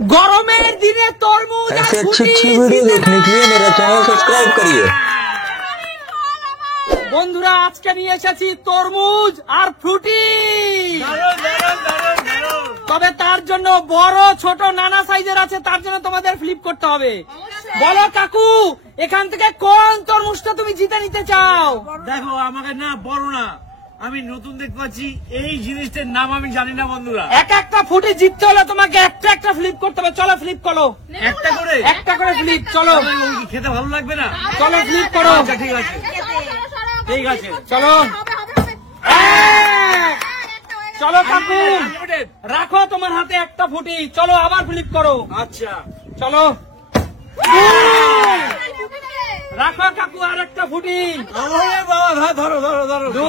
গরমের দিনে তরমুজ ऐसे अच्छी अच्छी वीडियो देखने के लिए मेरा चैनल सब्सक्राइब करिए। বন্ধুরা আজকে নিয়ে এসেছি তরমুজ আর ফ্রুটি। তবে তার জন্য বড় ছোট নানা সাইজের আছে, তার জন্য তোমাদের ফ্লিপ করতে হবে। বলো কাকু, এখান থেকে কোন তরমুজটা তুমি জিতে নিতে চাও? দেখো আমাকে না বড় না, আমি নতুন দেখতে পাচ্ছি, এই জিনিসটার নাম আমি জানি না বন্ধুরা। এক একটা ফুটি জিততে হলে তোমাকে একটা একটা ফ্লিপ করতে হবে। চলো ফ্লিপ করো, একটা করে ফ্লিপ। চলো খেতে ভালো লাগবে না? চলো ফ্লিপ করো। আচ্ছা ঠিক আছে ঠিক আছে চলো চলো কাকু, রাখো তোমার হাতে একটা ফুটি। চলো আবার ফ্লিপ করো। আচ্ছা চলো রাখো কাকু আর একটা ফুটি। বাবা ধরো ধরো ধরো। 2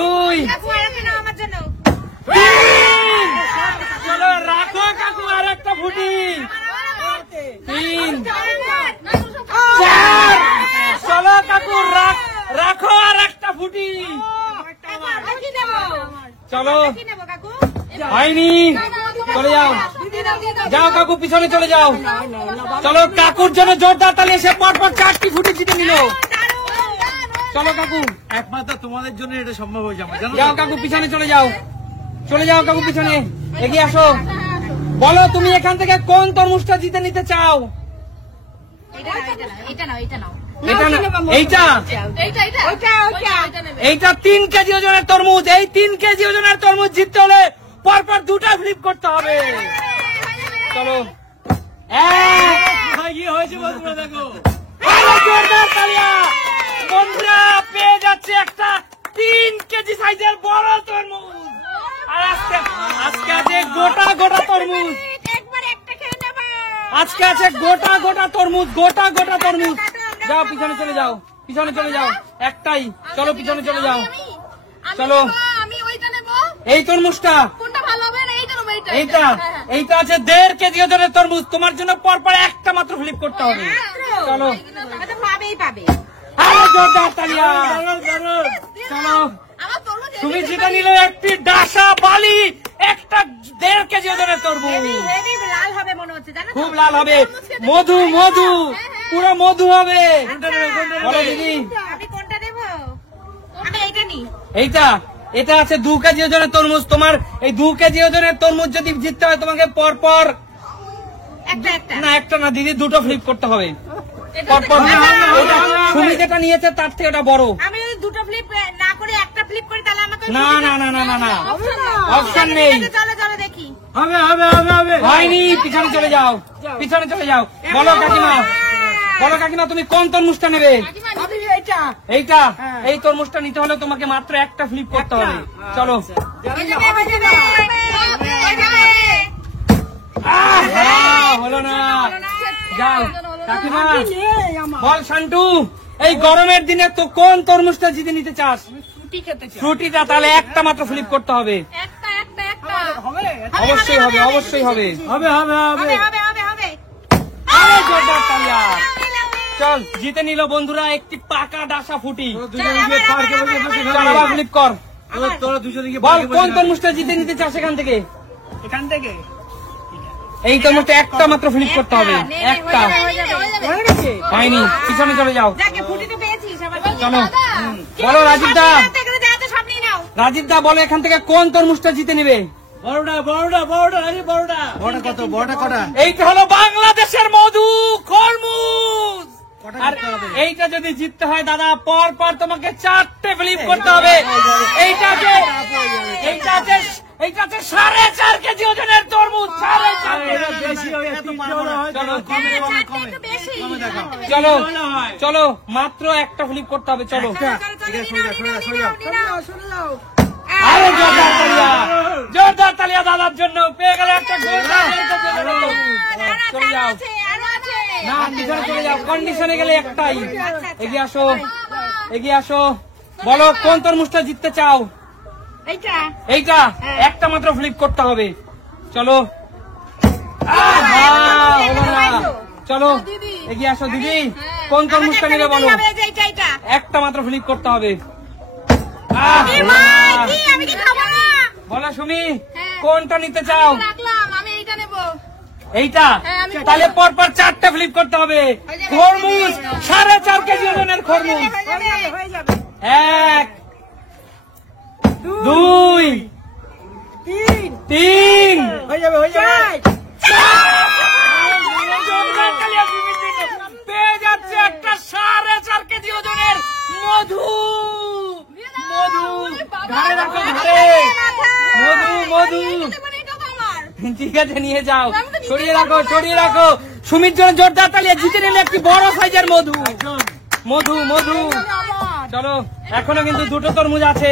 চলো রাখো কাকু আর একটা ফুটি। 3 4 চলো কাকু রাখো আর একটা ফুটি। চলো হয়নি, চলে যাও যাও কাকু, পিছনে চলে যাও। চলো কাকুর জন্য জোরদার তালি। এসে পরপর 4টি ফুটি জিতে নিল। চলো কাকু, একমাত্র তোমাদের জন্য এটা সম্ভব হয়ে যাবে, জানো? যাও কাকু, পিছনে চলে যাও। চলে যাও কাকু, পিছনে এগিয়ে আসো। বলো তুমি এখান থেকে কোন তরমুজটা জিতে নিতে চাও? এইটা 3 কেজি ওজনের তরমুজ। এই 3 কেজি ওজনের তরমুজ জিততে হলে পরপর 2টা ফ্লিপ করতে হবে। চলো কি হয়েছে বন্ধুরা, দেখো জোরদার তালিয়া। বন্ধুরা পেয়ে যাচ্ছে একটা 3 কেজি সাইজের বড় তরমুজ। আর আজকে আছে গোটা গোটা তরমুজ। আজকে আছে গোটা গোটা তরমুজ, গোটা গোটা তরমুজ। যাও পিছনে চলে যাও, পিছনে চলে যাও। একটাই, চলো পিছনে চলে যাও। চলো এই তরমুজটা, এইটা এইটা আছে 1.5 কেজি ওজনের তরমুজ। তোমার জন্য পরপর একটা মাত্র ফ্লিপ করতে হবে। চলো আরো জোরদার তালিয়া। চলো তুমি যেটা নিলে একটি ডাসা বালি, একটা 1.5 কেজি ওজনের তরমুজ। খুব লাল হবে, মধু মধু, পুরো মধু হবে। বলো দিদি, এইটা এটা আছে 2 কেজি ওজনের তরমুজ। তোমার এই 2 কেজি ওজনের তরমুজ যদি জিততে হয় তোমাকে পরপর না, একটা না দিদি, 2টো ফ্লিপ করতে হবে পরপর। তুমি যেটা নিয়েছে তার থেকে এটা বড়। আমি যদি 2টো ফ্লিপ না করে একটা ফ্লিপ করি তাহলে আমাকে না না না না না না, অপশন নেই। চলো চলো দেখি। হবে হবে হবে হবে। হয়নি, পিছনে চলে যাও, পিছনে চলে যাও। বলো কাকিমা, বলো কাকিমা তুমি কোন তরমুজটা নেবে? এইটা, এই তরমুজটা নিতে হলে তোমাকে মাত্র একটা ফ্লিপ করতে হবে। চলো হলো না, যাও কাকিমা। বল শান্টু, এই গরমের দিনে তো কোন তরমুজটা জিতে নিতে চাস? ফ্রুটিটা। তাহলে একটা মাত্র ফ্লিপ করতে হবে। অবশ্যই হবে, অবশ্যই হবে। হবে হবে হবে। আরে জোরদার তালিয়া। চল জিতে নিল বন্ধুরা একটি পাকা ডাসা ফুটি। চল আবার ফ্লিপ কর। তোরা দুজনে গিয়ে বল কোন তরমুজটা জিতে নিতে চাস এখান থেকে? এখান থেকে এই তরমুজটা একটা মাত্র ফ্লিপ করতে হবে। একটা হয়নি, পিছনে চলে যাও। চলো বলো রাজীব দা, রাজীব দা বলো এখান থেকে কোন তরমুজটা জিতে নেবে? বড়টা বড়টা বড়টা আরে বড়টা। বড়টা কত? বড়টা কটা? এইটা হলো বাংলাদেশের মধু খরমুজ। আর এইটা যদি জিততে হয় দাদা পর পর তোমাকে 4টে ফ্লিপ করতে হবে। এইটাতে 4.5 কেজি ওজনের তরমুজ। 4.5 বেশি হয়ে এত পারবো না। চলো কমে কমে কমে কমে দেখাও। চলো চলো মাত্র একটা ফ্লিপ করতে হবে। চলো আরে জোরদার তালিয়া, জোরদার তালিয়া দাদার জন্য। পেয়ে গেল একটা চলে যাও না, পিছনে চলে যাও। কন্ডিশনে গেলে একটাই। এগিয়ে আসো, এগিয়ে আসো। বলো কোন তরমুজটা জিততে চাও? এইটা একটা মাত্র ফ্লিপ করতে হবে। চলো হলো না। চলো এগিয়ে আসো দিদি, কোন তরমুজটা নেবে বলো? একটা মাত্র ফ্লিপ করতে হবে। বলো সুমি, কোনটা নিতে চাও? এইটা হ্যাঁ, আমি তাহলে পরপর 4টে ফ্লিপ করতে হবে। খরমুজ 4.5 কেজি ওজনের খরমুজ। হয়ে যাবে 1 2 3 হয়ে যাবে পেয়ে যাচ্ছে একটা 4.5 কেজি ওজনের মধু। মধু ঘরে রাখো, ঘরে। মধু মধু ঠিক আছে, নিয়ে যাও। সরিয়ে রাখো, সরিয়ে রাখো। সুমির জন্য জোরদার তালিয়া, জিতে নিলে একটি বড় সাইজের মধু। মধু মধু। চলো, এখনো কিন্তু 2টো তরমুজ আছে,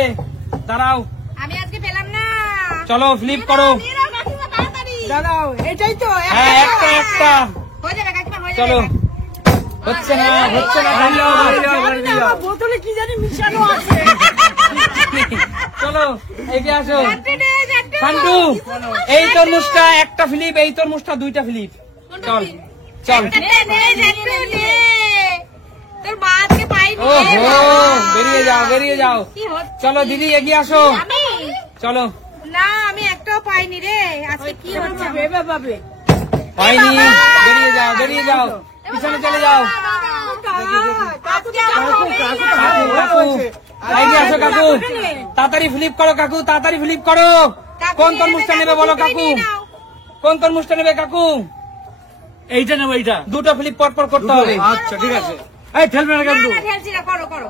দাঁড়াও। আমি আজকে পেলাম না। চলো ফ্লিপ করো। নিয়ে নাও কাকিমা, তাড়াতাড়ি। দাঁড়াও, এটাই তো হ্যাঁ, একটা একটা। হয়ে যাবে কাকিমা, হয়ে চলো, যাবে। হচ্ছে না, হচ্ছে না। জানি না, আমার বোতলে কি জানি মিশানো আছে। চলো, এগিয়ে আসো। চারটে নে, চারটে। শান্টু, এই তরমুজটা একটা ফ্লিপ, এই তরমুজটা 2টা ফ্লিপ। চল চল। নে, নে, চারটে নে। তোর মা আজকে পাইনি। ও হো, বেরিয়ে যাও, বেরিয়ে যাও। কি হচ্ছে? চলো দিদি, এগিয়ে আসো। আমি? চলো। না, আমি একটাও পাইনি রে। আজকে কি হচ্ছে? এবার পাবে। হয়নি, বেরিয়ে যাও, বেরিয়ে যাও। পিছনে চলে যাও। আজকে আমার হবেই না। কাকু, কাকু, এগিয়ে আসো কাকু। তাড়াতাড়ি ফ্লিপ করো কাকু, তাড়াতাড়ি ফ্লিপ করো। কোন তরমুজটা নেবে বলো কাকু? কোন তরমুজটা নেবে কাকু? এইটা নেবো, এইটা 2টো ফ্লিপ পরপর করতে হবে। আচ্ছা ঠিক আছে। এই ঠেলবে না না, কিন্তু। না, ঠেলছি না, করো, করো।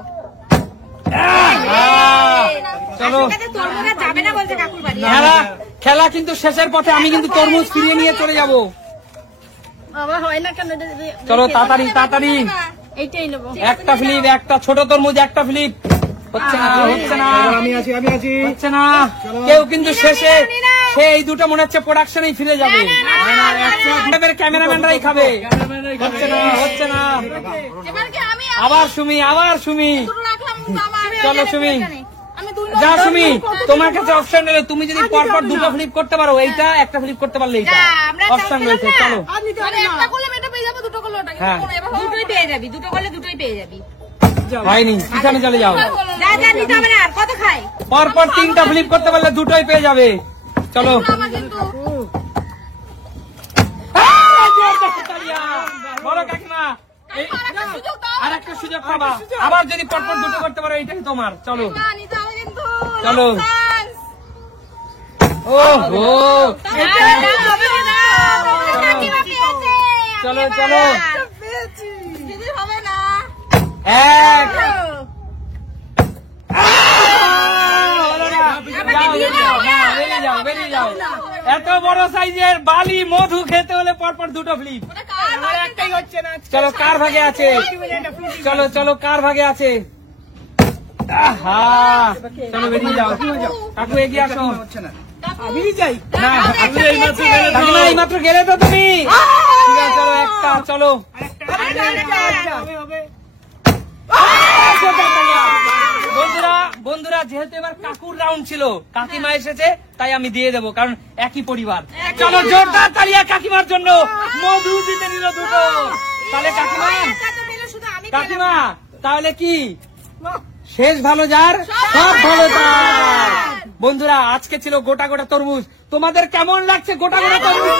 চলো। আজকে তো তরমুজ আর যাবে না বলছে কাকুর বাড়ি। খেলা খেলা কিন্তু শেষের পথে, আমি কিন্তু তরমুজ ফিরিয়ে নিয়ে চলে যাব। বাবা হয় না কেন? চলো তাড়াতাড়ি তাড়াতাড়ি। এইটাই নেবো। একটা ফ্লিপ, একটা ছোট তরমুজ, একটা ফ্লিপ। হচ্ছে না, হচ্ছে না, আমি আছি, আমি আছি। হচ্ছে না। কেউ কিন্তু শেষে এই 2টো মনে হচ্ছে প্রোডাকশনেই ফিরে যাবে। ক্যামেরাম্যানরাই খাবে। হচ্ছে না, হচ্ছে না। এবার কি আমি আবার সুমি, আবার সুমি। দুটো রাখলাম, মামা, আমি চলো, ওই সুমি। জানি। আমি দুই যা সুমি, তোমার কাছে অপশন রয়েছে, তুমি যদি পরপর 2টো ফ্লিপ করতে পারো, এইটা একটা ফ্লিপ করতে পারলে এইটা যা, আমরা অপশন চাপ রয়েছে। পেলাম না। চলো, আর নিতে মানে হবে না। একটা করলে এটা পেয়ে যাবো, দুটো করলে ওটা। কিন্তু হ্যাঁ। এবার দুটোই পেয়ে যাবি, দুটো করলে দুটোই পেয়ে যাবি। হয়নি, পিছনে চলে যাও। যা, যা, নিতে হবে না। আর কত খাই? পরপর 3টা ফ্লিপ করতে পারলে 2টোই পেয়ে যাবে। চলো। আমার কিন্তু বলো কাকিমা, আরেকটা সুযোগ দাও। আর একটা সুযোগ পাবা। আবার যদি পরপর 2টো করতে পারো, এইটাই তোমার। চলো না, নিতে হবে কিন্তু। চলো। Chance। ও হো, না, না, হবে না। কাকিমা পেয়েছে। চলো, আমি চলো। এবার। দিদি হবে না। 1 হলো না। যাও, বেরিয়ে যাও, না, বেরিয়ে যাও, বেরিয়ে যাও। এত বড় সাইজের বালি মধু খেতে হলে পরপর 2টো ফ্লিপ। ওটা কার ভাগ্যে? চলো, কার ভাগে আছে? চলো চলো, কার ভাগে আছে? আহা, চলো বেরিয়ে যাও। কাকু এগিয়ে আসো। আমি যাই। না, আপনি এই মাত্র গেলে তো। কাকিমা এই মাত্র গেলে তো তুমি। ঠিক আছে, চলো একটা, চলো। বন্ধুরা বন্ধুরা, যেহেতু এবার কাকুর রাউন্ড ছিল, কাকিমা এসেছে, তাই আমি দিয়ে দেবো, কারণ একই পরিবার। চলো, জোরদার তালিয়া কাকিমার জন্য। মধু জিতে নিল 2টো। তাহলে কাকিমা, একটা তো পেলো, শুধু আমি পেলাম। কাকিমা তাহলে কি শেষ ভালো যার সব ভালো তার। বন্ধুরা, আজকে ছিল গোটা গোটা তরমুজ। তোমাদের কেমন লাগছে গোটা গোটা তরমুজ?